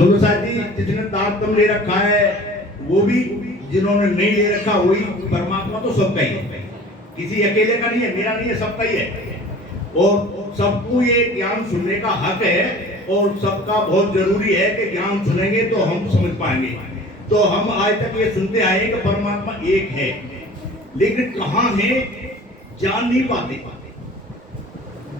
प्रसाद जी जिसने तारतम्य ले रखा है वो भी, जिन्होंने नहीं ले रखा वही। परमात्मा तो सबका ही है, किसी अकेले का नहीं है, मेरा नहीं है, सबका ही है। और सबको ये ज्ञान सुनने का हक है और सबका बहुत जरूरी है कि ज्ञान सुनेंगे तो हम समझ पाएंगे। तो हम आज तक ये सुनते आए कि परमात्मा एक है, लेकिन कहाँ है जान नहीं पाते।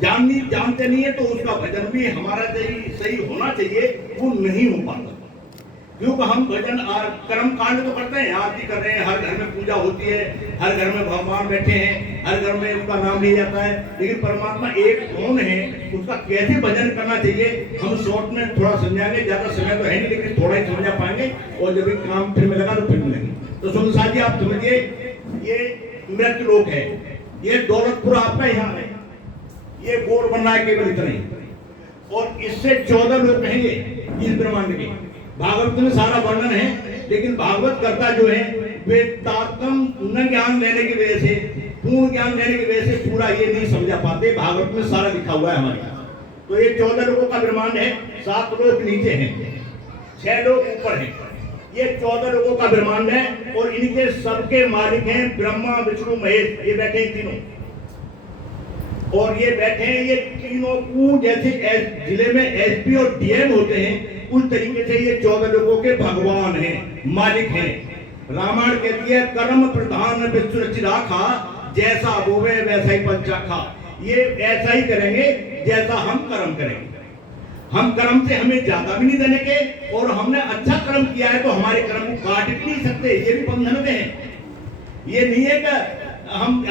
जानते नहीं है तो उसका भजन भी हमारा सही होना चाहिए, वो नहीं हो पाता। क्योंकि हम भजन कर्म कांड तो करते हैं, आरती कर रहे हैं, हर घर में पूजा होती है, हर घर में भगवान बैठे हैं, हर घर में उसका नाम लिया जाता है, लेकिन परमात्मा एक कौन है, उसका कैसे भजन करना चाहिए हम शॉर्ट में थोड़ा समझाएंगे। ज्यादा समय तो है नहीं, लेकिन थोड़ा ही समझा पाएंगे और जब काम फिर मिलेगा तो फिर मिलेंगे। तो सुन साथ जी आप समझिए, ये मृत लोक है, ये दौलतपुर आपका यहाँ है, ये बोर्ड बनना है केवल इतना ही, और इससे 14 लोग कहेंगे इस ब्रह्मांड के। भागवत में सारा वर्णन है, लेकिन भागवत कर्ता जो है वे तारतम्य न ज्ञान लेने की वजह से, पूर्ण ज्ञान लेने की वजह से पूरा ये नहीं समझा पाते। भागवत में सारा लिखा हुआ है हमारे यहाँ। तो ये 14 लोगों का ब्रह्मांड है, 7 लोग नीचे हैं, 6 लोग ऊपर हैं। ये 14 लोगों का ब्रह्मांड है और इनके सबके मालिक हैं ब्रह्मा विष्णु महेश। ये बैठे हैं तीनों, और ये बैठे हैं ये तीनों को जैसे जिले में एसपी और डीएम होते हैं, उस तरीके से ये 14 लोगों के भगवान हैं, मालिक हैं। रामायण कहती है कर्म प्रधान विश्व रचिराखा, जैसा बोवे वैसा ही पंचाखा। ये ऐसा ही करेंगे जैसा हम कर्म करेंगे। हम कर्म से हमें ज्यादा भी नहीं देने के, और हमने अच्छा कर्म किया है तो हमारे कर्म को काट भी नहीं सकते, ये भी बंधन में है। ये नहीं है कि हम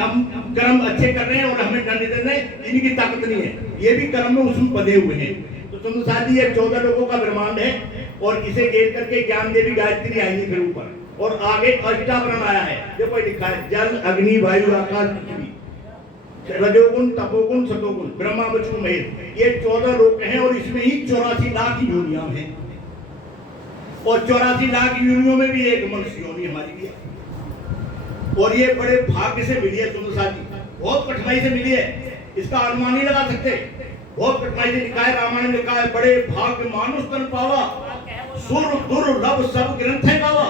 कर्म अच्छे कर रहे हैं और हमें दंड दे रहे हैं, इनकी ताकत नहीं है, ये भी कर्म में उसमें बंधे हुए हैं। तो तुम साथ ये 14 लोगों का ब्रह्मांड है, और इसे घेर करके ज्ञान देवी गायत्री आएंगी फिर ऊपर, और आगे अष्टावरण आया है, देखो लिखा है जल अग्नि वायु आकाश पृथ्वी, रजोगुण तपोगुण सतोगुण ब्रह्मा विष्णु महेश। ये 14 लोक हैं, और इसमें ही 84 लाख योनियां हैं, और 84 लाख योनियों में भी एक मनुष्य योनि हमारी भी है। और ये बड़े भाग्य से मिली है सुंदर साथ जी, बहुत कठिनाई से मिली है, इसका अनुमान नहीं लगा सकते। बहुत कठिनाई से लिखा है, रामायण में लिखा है बड़े भाग्य मानुष तन पावा, सुर दुर्लभ सब ग्रंथ है गावा।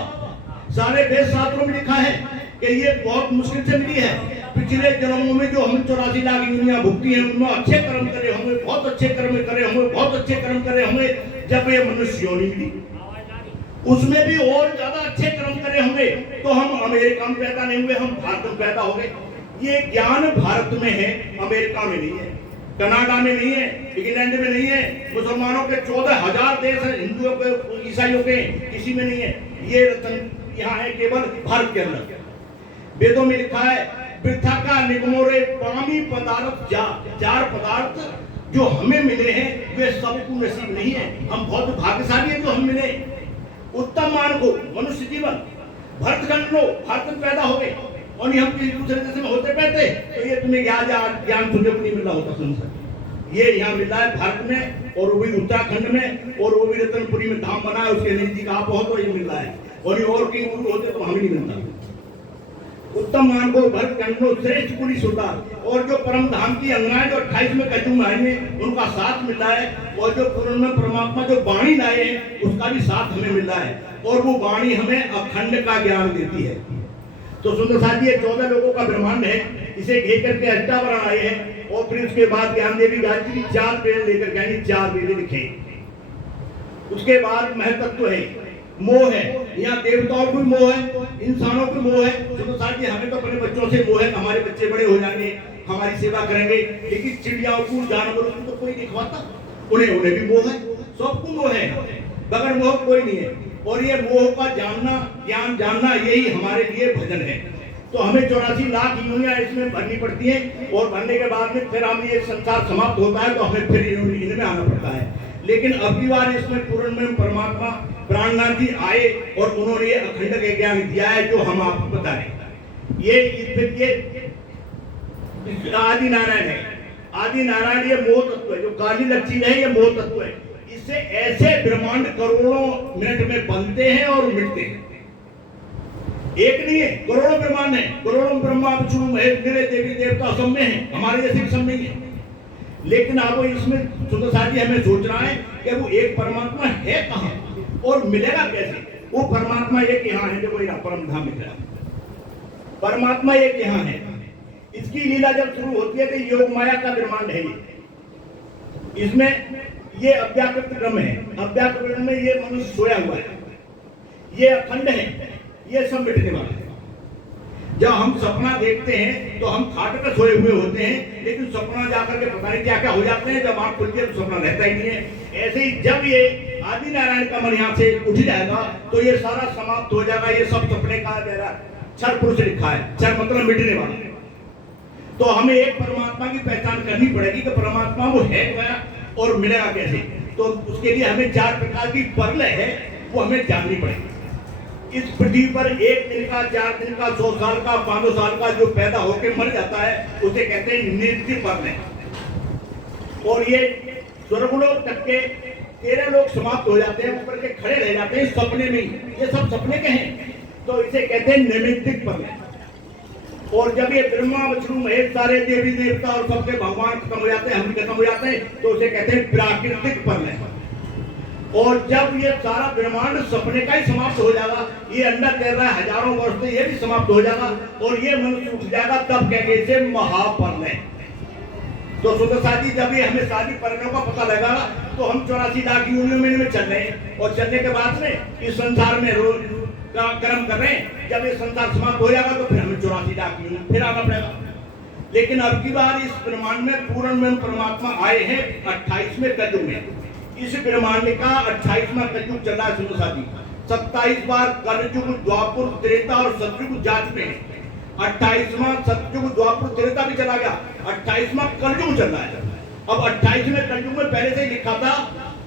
सारे वेद शास्त्रों में लिखा है कि ये बहुत मुश्किल से मिली है। पिछले जन्मों में जो हम 84 लाख योनियां भुगती हैं, उनमें अच्छे कर्म करे होंगे, बहुत अच्छे कर्म करे होंगे, बहुत अच्छे कर्म करे होंगे, जब ये मनुष्य योनि मिली उसमें भी और ज्यादा अच्छे कर्म करे होंगे, तो हम अमेरिका में पैदा नहीं हुए, हम भारत में पैदा हो गए। ये ज्ञान भारत में है, अमेरिका में नहीं है, कनाडा में नहीं है, इंग्लैंड में नहीं है, मुसलमानों के 14,000 देश हैं, हिंदुओं के ईसाइयों के किसी में नहीं है। ये रतन यहाँ है केवल भारत के अंदर। वेदों में लिखा है वृथा का निगमोरे पामी पदार्थ चार पदार्थ जो हमें मिले हैं वे सबको नसीब नहीं है। हम बहुत भाग्यशाली हैं जो हम मिले। उत्तम मान को मनुष्य जीवन भरतखंड लो, भारत में पैदा हो गए, और हम किसी दूसरे देश में होते पैते तो ये तुम्हें ज्ञान सुनने को नहीं मिला होता। सुन सके ये यहाँ मिल रहा है भारत में, और वो भी उत्तराखंड में, और वो भी रतनपुरी में धाम बना है, उसके नजदीक आप हो तो ये मिल रहा है, और ये और कहीं दूर होते तो हमें नहीं मिलता। उत्तम मान को भरतखंड श्रेष्ठ पुलिस होता, और जो परम धाम की अंगनाएं जो 28 में कद्दू में उनका साथ मिल रहा है, और जो पूर्ण में परमात्मा जो वाणी लाए हैं उसका भी साथ हमें मिल रहा है, और वो वाणी हमें अखंड का ज्ञान देती है। तो सुंदर साथ ये 14 लोगों का ब्रह्मांड है, इसे घेर करके अष्टावरण आए हैं, और फिर उसके बाद ज्ञान देवी गायत्री 4 वेद लेकर के आएंगे, 4 वेद लिखे। उसके बाद महतत्व है, मोह है, यहाँ देवताओं को मोह है, इंसानों को मोह है। सुंदर साथ हमें तो अपने बच्चों से मोह है, हमारे बच्चे बड़े हो जाएंगे, हमारी सेवा करेंगे, लेकिन चिड़ियाओं को जानवरों को तो कोई नहीं खवाता, उन्हें भी मोह है, सबको मोह है, बगैर मोह कोई नहीं है। और ये मोह का जानना, ज्ञान जानना, यही हमारे लिए भजन है। तो हमें 84 लाख योनियां इसमें भरनी पड़ती हैं, और भरने के बाद में फिर हम ये संसार समाप्त होता है तो हमें फिर इनमें आना पड़ता है। लेकिन अब की बार इसमें पूर्ण में परमात्मा प्राणनाथ जी आए, और उन्होंने ये अखंड का ज्ञान दिया है जो हम आपको बता रहे। ये आदि नारायण है, आदि नारायण ये मोह तत्व है, जो काली लक्ष्मी है ये मोह तत्व है। इससे ऐसे ब्रह्मांड करोड़ों मिनट में बनते हैं और मिटते हैं, एक नहीं है, करोड़ों ब्रह्मांड है, करोड़ों ब्रह्मा विष्णु महेश देवी देवता सब में है, हमारे जैसे भी सब में है। लेकिन आप इसमें सुंदर साथ जी हमें सोचना है कि वो एक परमात्मा है कहाँ। और मिलेगा कैसे? वो परमात्मा एक यहाँ है, देखो यहाँ परम धाम मिल रहा है, परमात्मा एक यहाँ है। इसकी लीला जब शुरू होती है तो योग माया का ब्रह्मांड है ये। इसमें ये अव्याकृत ब्रह्म है, अव्याकृत ब्रह्म में ये मनुष्य सोया हुआ है, ये अखंड है, ये सब मिटने वाला है। जब हम सपना देखते हैं तो हम खाट पर सोए हुए होते हैं, लेकिन सपना जाकर के पता नहीं क्या क्या हो जाते हैं, जब आंख खुलती है तो सपना रहता ही नहीं है। ऐसे ही जब ये आदि नारायण का मन यहाँ से उठ जाएगा तो ये सारा समाप्त हो जाएगा। ये सब सपने का क्षर पुरुष लिखा है, क्षर मतलब मिटने वाला। तो हमें एक परमात्मा की पहचान करनी पड़ेगी कि परमात्मा वो है क्या और मिलेगा कैसे। तो उसके लिए हमें 4 प्रकार की परलय है, वो हमें जाननी पड़ेगी। इस पृथ्वी पर 1 दिन का, 4 दिन का, 100 साल का, 500 साल का जो पैदा होकर मर जाता है उसे कहते हैं नित्य परलय। और ये स्वर्गलोक तक के 13 लोग समाप्त हो जाते हैं, ऊपर के खड़े रह जाते हैं सपने में, ये सब सपने के हैं, तो इसे कहते हैं नैमित्तिक परलय। और जब ये ब्रह्मा विष्णु महेश सारे देवी देवता और सबके भगवान खत्म हो जाते हैं, हम खत्म हो जाते हैं, तो उसे कहते हैं प्राकृतिक परलय। और जब ये सारा ब्रह्मांड सपने का ही समाप्त हो जाएगा, ये अंडा तैर रहा है हजारों वर्ष से, ये भी समाप्त हो जाएगा और ये मनुष्य उठ जाएगा, तब कहेंगे इसे महाप्रलय। तो सुंदर साथी, जब ये हमें सारी परलयों का पता लगा तो हम 84 लाख योनियों में चल रहे हैं, और चलने के बाद में इस संसार में रोज का कर्म कर रहे हैं। जब ये संसार समाप्त हो जाएगा तो फिर हमें 84 लाख योनि फिर आना पड़ेगा। लेकिन अब की बार इस ब्रह्मांड में पूर्ण में परमात्मा आए हैं 28वें कलयुग में। इस ब्रह्मांड का 28वां कलयुग चल रहा है सुंदर साथी। 27 बार कलयुग, द्वापर, त्रेता और सतयुग जा चुके हैं। 28वां सतयुग, द्वापर, त्रेता भी चला गया, 28वां कलयुग चल रहा है। अब 28वें कलयुग में पहले से ही लिखा था,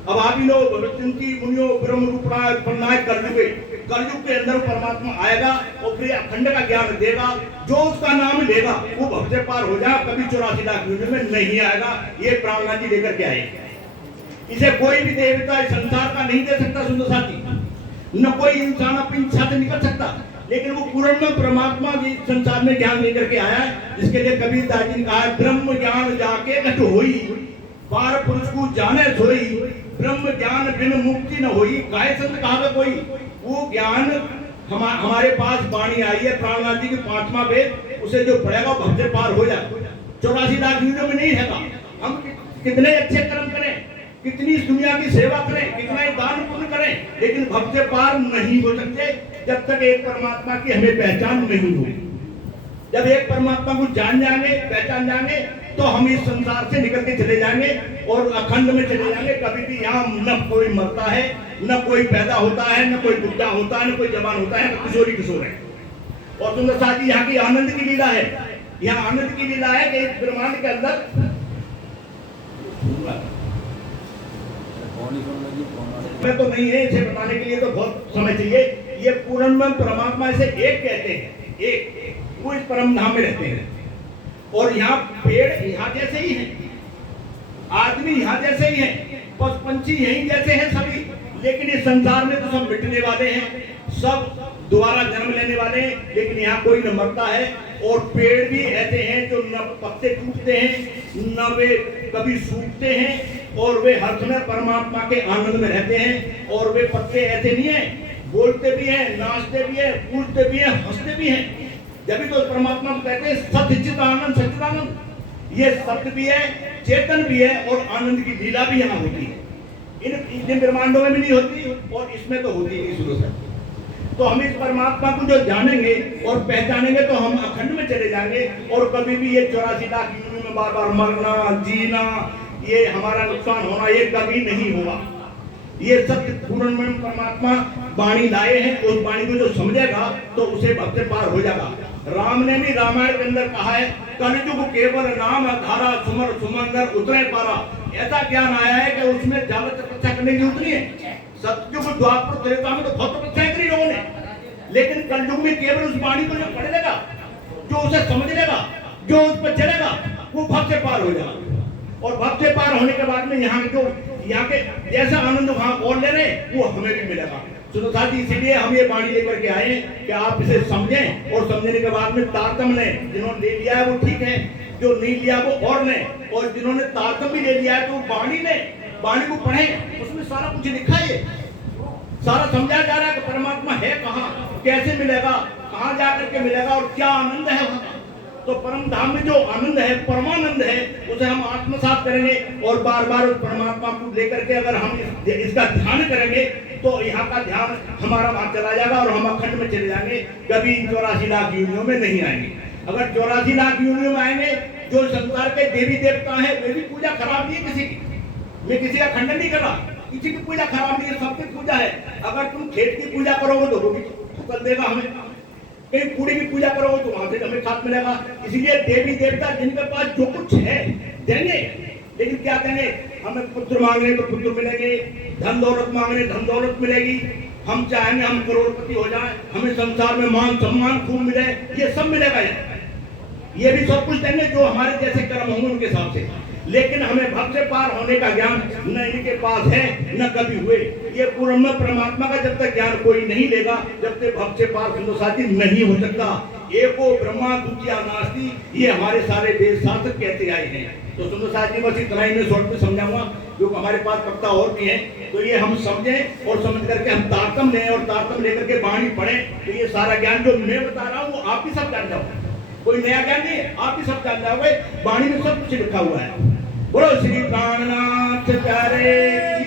अब आप ही लोग भविष्यंती मुनियो ब्रह्म रूपणाय उत्पन्नाय कलयुग के अंदर परमात्मा आएगा और फिर अखंड का ज्ञान देगा। जो उसका नाम लेगा वो भव से पार हो जाए, कभी 84 लाख योनि में नहीं आएगा। ये प्राणनाथ जी लेकर के आए। इसे कोई भी देवता इस संसार का नहीं दे सकता सुंदर साथी, न कोई इंसान अपनी इच्छा से निकल सकता, लेकिन वो पूर्ण में परमात्मा भी संसार में ज्ञान लेकर के आया है। जिसके लिए कबीर दास जी ने कहा है, ब्रह्म ज्ञान जाके घट होई, पार पुरुष को जाने सोई, ब्रह्म ज्ञान बिन मुक्ति न होई। काय संत कहा कोई, वो ज्ञान हमारे पास वाणी आई है प्राणनाथ जी की 5वां वेद, उसे जो पढ़ेगा भव से पार हो जाए। 84 लाख योनियों में नहीं है। हम कितने अच्छे कर्म करें, कितनी दुनिया की सेवा करें, कितना ही दान पुण्य करें, लेकिन भव से पार नहीं हो सकते जब तक एक परमात्मा की हमें पहचान नहीं हुई। जब एक परमात्मा को जान जाएंगे, पहचान जाएंगे, तो हम इस संसार से निकल के चले जाएंगे और अखंड में चले जाएंगे। कभी भी यहाँ न कोई मरता है, न कोई पैदा होता है, न कोई बुढ़ा होता है, न कोई जवान होता है, न किशोरी किशोर है। और सुंदर साथी, यहाँ की आनंद की लीला है। यहाँ आनंद की लीला है कि इस ब्रह्मांड के अंदर में तो नहीं है, इसे बताने के लिए तो बहुत समय चाहिए। ये पूर्ण में परमात्मा से एक कहते हैं, एक वो इस परम धाम में रहते हैं। और यहाँ पेड़ यहाँ जैसे ही हैं, आदमी यहाँ जैसे ही हैं, पशु पंछी यही जैसे हैं सभी, लेकिन इस संसार में तो सब मिटने वाले हैं, सब दोबारा जन्म लेने वाले हैं, लेकिन यहाँ कोई न मरता है। और पेड़ भी ऐसे हैं जो न पत्ते टूटते हैं, न वे कभी सूखते हैं, और वे हर समय परमात्मा के आनंद में रहते हैं। और वे पत्ते ऐसे नहीं है, बोलते भी हैं, नाचते भी हैं, कूदते भी हैं, हंसते भी हैं। जब भी तो परमात्मा को कहते हैं सच्चित आनंद, सच्चिदानंद। ये सत्य भी है, चेतन भी है, और आनंद की लीला भी यहाँ होती है। इन ब्रह्मांडों में भी नहीं होती और इसमें तो होती नहीं शुरू से। तो हम इस परमात्मा को जो जानेंगे और पहचानेंगे तो हम अखंड में चले जाएंगे, और कभी भी ये 84 लाख योनि में बार बार मरना, जीना, ये हमारा नुकसान होना, ये कभी नहीं होगा। ये सत्य पूर्ण में परमात्मा वाणी लाए हैं, उस वाणी को जो समझेगा तो उसे भव से पार हो जाएगा। राम ने भी रामायण के अंदर कहा है, कलयुग केवल नाम धारा, सुमर सुमंदर उतरे पारा। ऐसा ज्ञान आया है कि उसमें ज्यादा तपस्या करने की उतनी है। सतयुग, द्वापर, त्रेता में तो बहुत तपस्या करी लोगों ने, लेकिन कलयुग में केवल उस वाणी को जो पढ़ लेगा, जो उसे समझ लेगा, जो उस पर चलेगा, वो भव से पार हो जाएगा। और भव से पार होने के बाद में यहाँ के जैसा आनंद वहां और ले रहे वो हमें भी मिलेगा। सुनो साथी, इसीलिए हम ये वाणी लेकर के आए कि आप इसे समझें, और समझने के बाद में तारतम्य लें। जिन्होंने ले लिया है वो ठीक है, जो नहीं लिया वो और लें, और जिन्होंने तारतम्य ले लिया है तो वाणी लें, वाणी को पढ़ें, उसमें सारा कुछ लिखा है। सारा समझाया जा रहा है कि परमात्मा है कहाँ, कैसे मिलेगा, कहाँ जाकर के मिलेगा और क्या आनंद है वहाँ। तो परम धाम में जो आनंद है, परमानंद है, उसे हम आत्मसात करेंगे और बार बार उस परमात्मा को लेकर के अगर हम इसका ध्यान करेंगे तो यहाँ का ध्यान हमारा वहां चला जाएगा और हम अखंड में चले जाएंगे, कभी 84 लाख योनियों में नहीं आएंगे। अगर 84 लाख योनियों में आएंगे, जो संसार के देवी देवता है वे भी पूजा खराब नहीं है किसी की, मैं किसी का खंडन नहीं कर रहा, किसी की पूजा खराब नहीं है, सबकी पूजा है। अगर तुम खेत की पूजा करोगे तो वो भी फल देगा हमें, कहीं पूरी की पूजा करोगे तो वहां से हमें खाद मिलेगा। इसलिए देवी देवता जिनके पास जो कुछ है देंगे, लेकिन क्या देंगे, हमें पुत्र मांगने तो पुत्र मिलेंगे, धन दौलत मांगने धन दौलत मिलेगी, हम चाहेंगे हम करोड़पति हो जाए, हमें संसार में मान सम्मान खूब मिले, ये सब मिलेगा। ये भी सब कुछ देंगे जो हमारे जैसे कर्म होंगे उनके हिसाब से। लेकिन हमें भव से पार होने का ज्ञान न इनके पास है न कभी हुए। ये पूर्ण परमात्मा का जब तक ज्ञान कोई नहीं लेगा, जब तक भव से पार सुंदर साथी नहीं हो सकता। एको ब्रह्मा द्वितीया नास्ति, ये हमारे सारे वेद शास्त्र कहते आए हैं। तो सुंदर साथी बस इतना ही मैं शॉर्ट में समझाऊंगा, क्योंकि हमारे पास वक्ता और भी हैं, तो ये हम समझें और समझ करके हम तारतम लें और तारतम लेकर के वाणी पढ़ें। तो ये सारा ज्ञान जो मैं बता रहा हूँ वो आप भी सब जान जाओगे, कोई नया ज्ञान नहीं है, आप भी सब जान जाओगे, वाणी में सब कुछ लिखा हुआ है। बोलो श्री प्राणनाथ प्यारे।